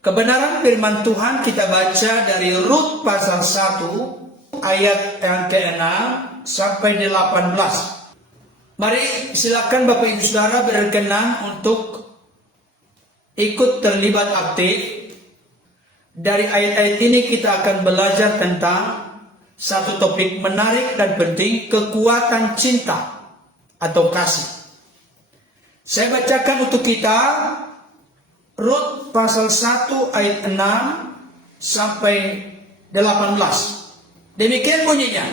Kebenaran firman Tuhan kita baca dari Rut pasal 1 ayat yang ke-6 sampai 18. Mari silakan Bapak Ibu Saudara berkenan untuk ikut terlibat aktif. Dari ayat-ayat ini kita akan belajar tentang satu topik menarik dan penting, kekuatan cinta atau kasih. Saya bacakan untuk kita Rut pasal 1 ayat 6 sampai 18. Demikian bunyinya.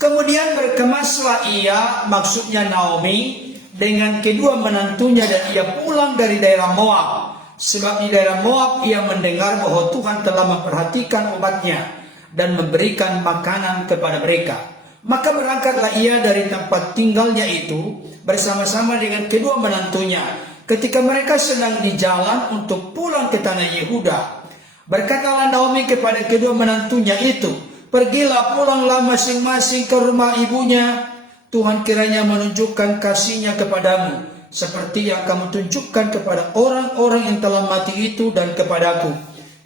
Kemudian berkemaslah ia, maksudnya Naomi, dengan kedua menantunya, dan ia pulang dari daerah Moab. Sebab di daerah Moab ia mendengar bahwa Tuhan telah memperhatikan umatnya dan memberikan makanan kepada mereka. Maka berangkatlah ia dari tempat tinggalnya itu bersama-sama dengan kedua menantunya. Ketika mereka sedang di jalan untuk pulang ke tanah Yehuda, berkatalah Naomi kepada kedua menantunya itu, "Pergilah, pulanglah masing-masing ke rumah ibunya. Tuhan kiranya menunjukkan kasih-Nya kepadamu, seperti yang kamu tunjukkan kepada orang-orang yang telah mati itu dan kepadaku.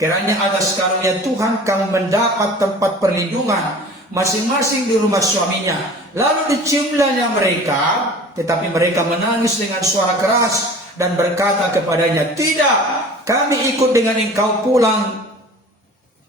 Kiranya atas karunia Tuhan kamu mendapat tempat perlindungan masing-masing di rumah suaminya." Lalu diciumlahnya mereka, tetapi mereka menangis dengan suara keras dan berkata kepadanya, "Tidak, kami ikut dengan engkau pulang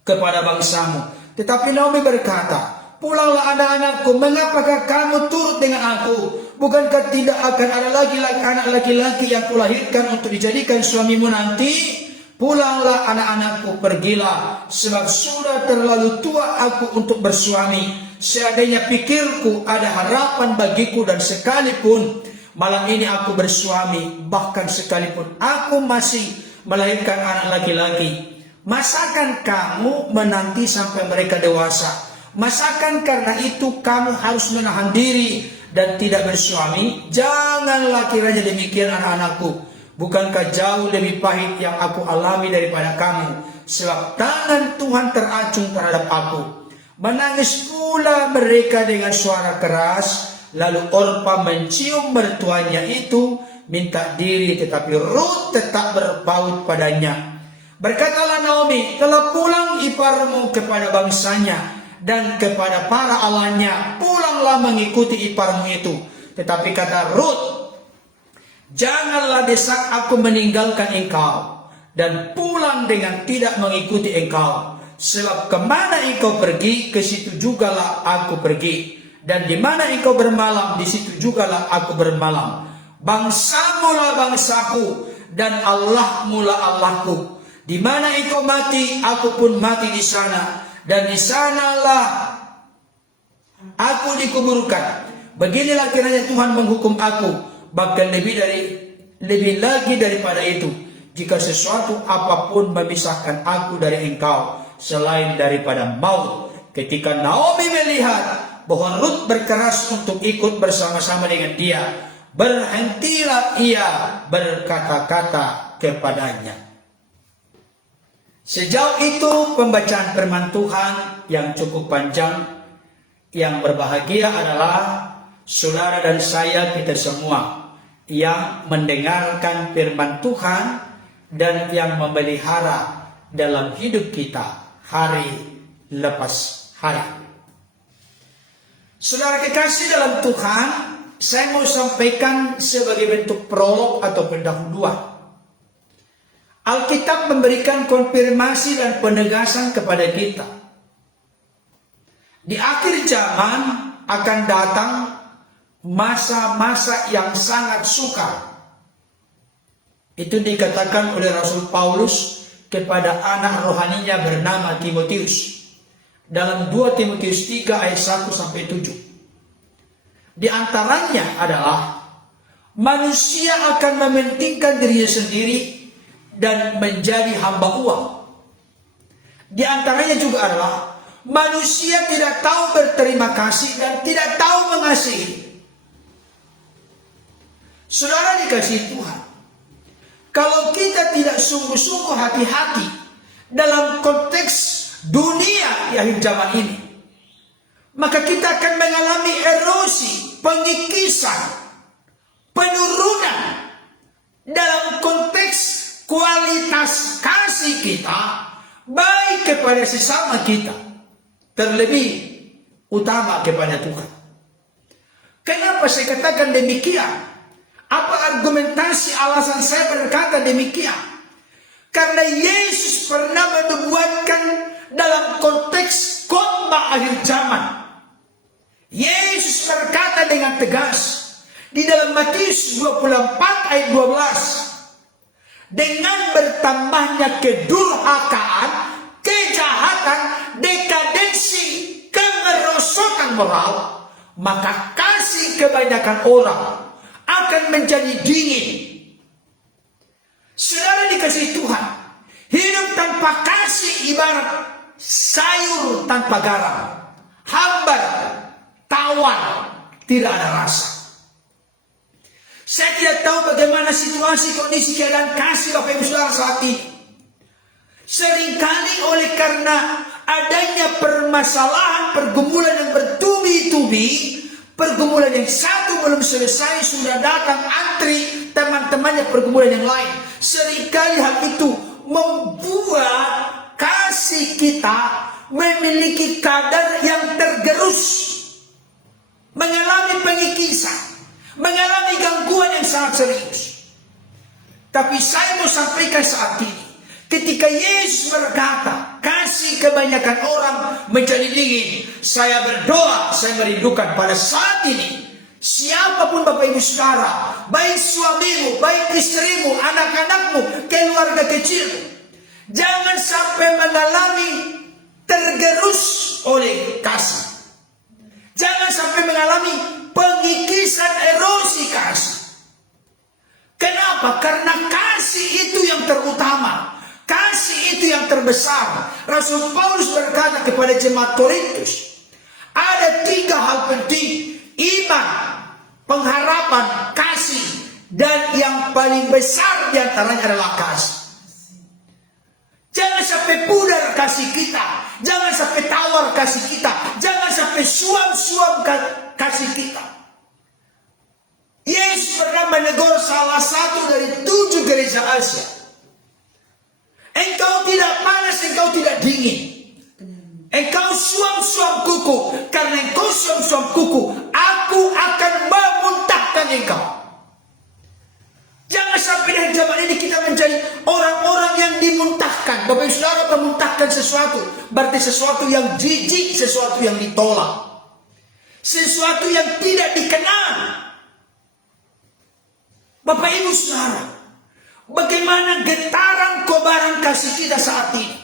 kepada bangsamu." Tetapi Naomi berkata, "Pulanglah anak-anakku, mengapakah kamu turut dengan aku? Bukankah tidak akan ada lagi anak laki-laki yang kulahirkan untuk dijadikan suamimu nanti? Pulanglah anak-anakku, pergilah, sebab sudah terlalu tua aku untuk bersuami. Seandainya pikirku ada harapan bagiku, dan sekalipun malam ini aku bersuami, bahkan sekalipun aku masih melahirkan anak laki-laki, masakan kamu menanti sampai mereka dewasa? Masakan karena itu kamu harus menahan diri dan tidak bersuami? Janganlah kiranya demikian, anak-anakku. Bukankah jauh lebih pahit yang aku alami daripada kamu? Sebab tangan Tuhan teracung terhadap aku." Menangis pula mereka dengan suara keras. Lalu Orpa mencium mertuanya itu, minta diri, tetapi Rut tetap berpaut padanya. Berkatalah Naomi, "Telah pulang iparmu kepada bangsanya dan kepada para allahnya. Pulanglah mengikuti iparmu itu." Tetapi kata Rut, "Janganlah desak aku meninggalkan engkau dan pulang dengan tidak mengikuti engkau. Sebab kemana engkau pergi, ke situ jugalah aku pergi. Dan di mana engkau bermalam, di situ jugalah aku bermalam. Bangsamu lah bangsaku, dan Allahmu lah Allahku. Di mana engkau mati, aku pun mati di sana, dan di sanalah aku dikuburkan. Beginilah kiranya Tuhan menghukum aku, bahkan lebih lagi daripada itu, jika sesuatu apapun memisahkan aku dari engkau, selain daripada maut." Ketika Naomi melihat bahwa Rut berkeras untuk ikut bersama-sama dengan dia, berhentilah ia berkata-kata kepadanya. Sejauh itu pembacaan firman Tuhan yang cukup panjang. Yang berbahagia adalah saudara dan saya, kita semua yang mendengarkan firman Tuhan dan yang memelihara dalam hidup kita hari lepas hari. Saudara kekasih dalam Tuhan, saya mau sampaikan sebagai bentuk prolog atau pendahuluan. Alkitab memberikan konfirmasi dan penegasan kepada kita. Di akhir zaman akan datang masa-masa yang sangat sukar. Itu dikatakan oleh Rasul Paulus kepada anak rohaninya bernama Timotius dalam 2 Timotius 3 ayat 1 sampai 7. Di antaranya adalah manusia akan mementingkan dirinya sendiri dan menjadi hamba uang. Di antaranya juga adalah manusia tidak tahu berterima kasih dan tidak tahu mengasihi. Saudara dikasihi Tuhan, kalau kita tidak sungguh-sungguh hati-hati dalam konteks dunia di akhir zaman ini, maka kita akan mengalami erosi, pengikisan, penurunan dalam konteks kualitas kasih kasih kita baik kepada sesama kita, terlebih utama kepada Tuhan. Kenapa saya katakan demikian? Apa argumentasi alasan saya berkata demikian? Karena Yesus pernah menubuatkan dalam konteks khotbah akhir zaman. Yesus berkata dengan tegas di dalam Matius 24 ayat 12, dengan bertambahnya kedurhakaan, kejahatan, dekadensi, kemerosotan moral, maka kasih kebanyakan orang akan menjadi dingin. Saudara dikasihi Tuhan, hidup tanpa kasih ibarat sayur tanpa garam, hambar, tawar, tidak ada rasa. Saya tidak tahu bagaimana situasi kondisi keadaan kasih Bapak Ibu Saudara saat ini. Seringkali oleh karena adanya permasalahan, pergumulan yang bertubi-tubi, pergumulan yang satu belum selesai, sudah datang antri teman-temannya pergumulan yang lain. Seringkali hal itu membuat kasih kita memiliki kadar yang tergerus, mengalami pengikisan, mengalami gangguan yang sangat serius. Tapi saya mau sampaikan saat ini, ketika Yesus berkata, kasih kebanyakan orang menjadi dingin, saya berdoa, saya merindukan pada saat ini, siapapun Bapak Ibu Saudara, baik suamimu, baik istrimu, anak-anakmu, keluarga kecil, jangan sampai mengalami tergerus oleh kasih. Jangan sampai mengalami pengikisan, erosi kasih. Kenapa? Karena kasih itu yang terutama, kasih itu yang terbesar. Rasul Paulus berkata kepada jemaat Korintus, ada 3 hal penting: iman, pengharapan, kasih, dan yang paling besar diantaranya adalah kasih. Jangan sampai pudar kasih kita, jangan sampai tawar kasih kita, jangan sampai suam-suam kasih kita. Yesus pernah menegur salah satu dari 7 gereja Asia. Engkau tidak panas, engkau tidak dingin. Engkau suam-suam kuku. Karena engkau suam-suam kuku, aku akan memuntahkan engkau. Jangan sampai di zaman ini kita menjadi orang-orang yang dimuntahkan. Bapak Ibu Saudara, memuntahkan sesuatu berarti sesuatu yang jijik, sesuatu yang ditolak, sesuatu yang tidak dikenal. Bapak Ibu Saudara, bagaimana getaran kobaran kasih kita saat ini?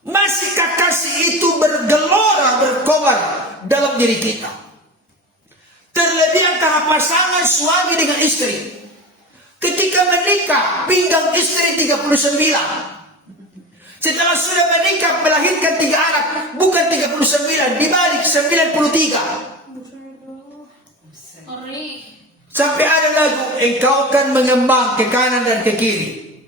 Masihkah kasih itu bergelora, berkobar dalam diri kita? Terlebih antara pasangan suami dengan istri. Ketika menikah, pinggang istri 39. Setelah sudah menikah, melahirkan 3 anak, bukan 39, dibalik 93. Sampai ada lagu, engkau kan mengembang ke kanan dan ke kiri.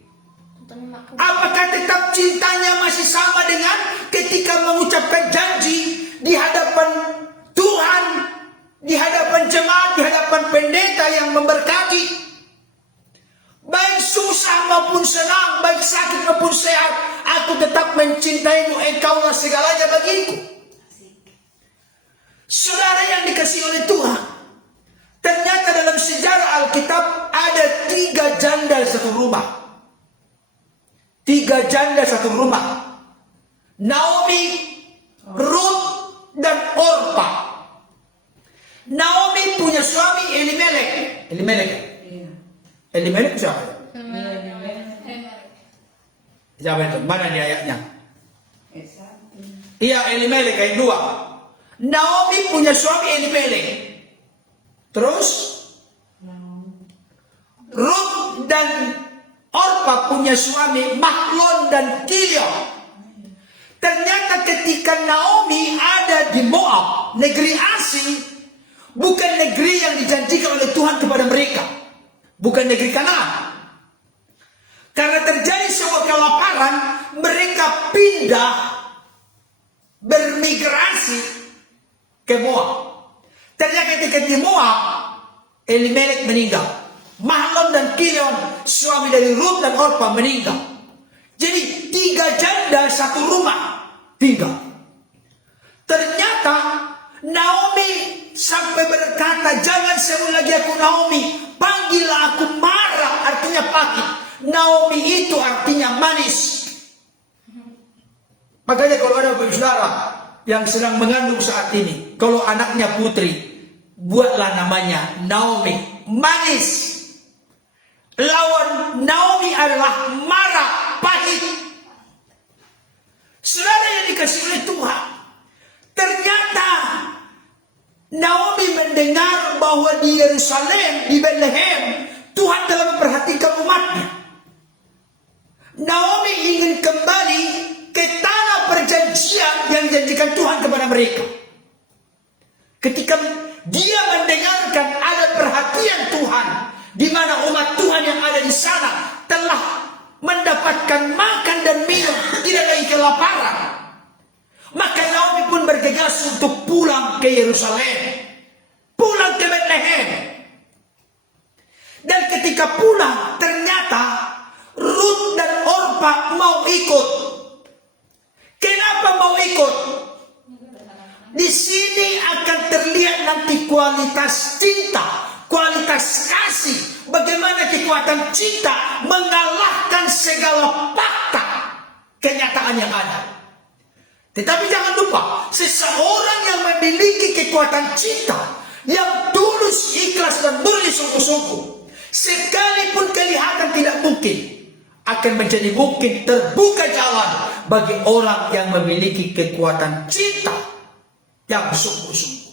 Apakah tetap cintanya masih sama dengan ketika mengucapkan janji di hadapan Tuhan, di hadapan jemaat, di hadapan pendeta yang memberkati? Baik susah maupun senang, baik sakit maupun sehat, aku tetap mencintaimu, engkaulah segalanya bagiku. Saudara yang dikasihi oleh Tuhan, ternyata dalam sejarah Alkitab ada 3 janda satu rumah. 3 janda satu rumah. Naomi, Ruth, dan Orpa. Naomi punya suami Elimelek. Elimelek siapa? Siapa itu? Mana di ayatnya? Iya, Elimelek ayat 2. Naomi punya suami Elimelek. Terus Ruth dan Orpa punya suami Mahlon dan Kilion. Ternyata ketika Naomi ada di Moab, negeri asing, bukan negeri yang dijanjikan oleh Tuhan kepada mereka, bukan negeri Kanaan. Karena terjadi sebuah kelaparan, mereka pindah bermigrasi ke Moab. Ternyata ketika di Moab, Elimelek meninggal. Mahlon dan Kilion, suami dari Ruth dan Orpa, meninggal. Jadi 3 janda satu rumah tinggal. Ternyata Naomi sampai berkata, jangan sebut lagi aku Naomi, panggillah aku Mara, artinya pahit. Naomi itu artinya manis. Makanya kalau ada bapak saudara yang sedang mengandung saat ini, kalau anaknya putri, buatlah namanya Naomi, manis. Lawan Naomi adalah Mara, pahit. Saudara yang dikasih oleh Tuhan, ternyata Naomi mendengar bahwa di Yerusalem, di Bethlehem, Tuhan telah memperhatikan umatnya. Naomi ingin kembali ke tanah perjanjian yang dijanjikan Tuhan kepada mereka. Ketika dia mendengarkan ada perhatian Tuhan, di mana umat Tuhan yang ada di sana telah mendapatkan makan dan minum, tidak lagi kelaparan, maka Naomi pun bergegas untuk pulang ke Yerusalem, pulang ke Bethlehem. Dan ketika pulang, ternyata Ruth dan Orpa mau ikut. Kenapa mau ikut? Di sini akan terlihat nanti kualitas cinta, kualitas kasih, bagaimana kekuatan cinta mengalahkan segala fakta kenyataan yang ada. Tetapi jangan lupa, seseorang yang memiliki kekuatan cinta, yang tulus, ikhlas dan murni sungguh-sungguh, sekalipun kelihatan tidak mungkin, akan menjadi mungkin, terbuka jalan bagi orang yang memiliki kekuatan cinta yang sungguh-sungguh.